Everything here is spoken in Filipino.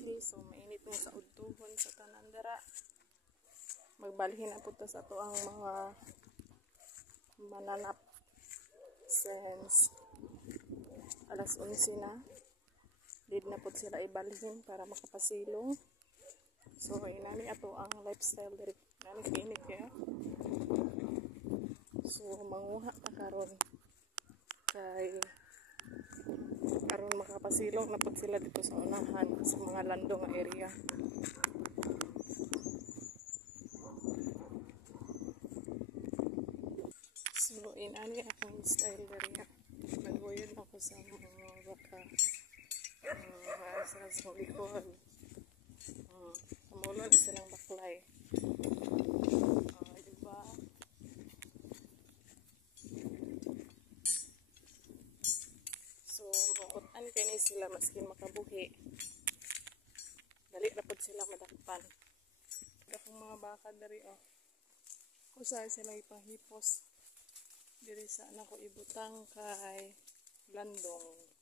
lately. So mainit mo sa udtuhon sa tanandara. Magbalhin na po ta sa to ang mga mananap since alas 11 na. Did na po sila ibalhin para makapasilong. So inani ato ang lifestyle diri nani kainit kaya. So manguha ta karon kay karon makapasilong na po sila dito sa unahan sa mga landong area. So inani akong style diri. Naguyod ako sa mga baka sa likod. Kamulod silang baklay. Diba? So, makutan kini sila maskin makabuhi. Dali dapat sila madakpan. Akong mga baka dari kusay sila ipahipos. Diri sa anak ko ibutang kay landong.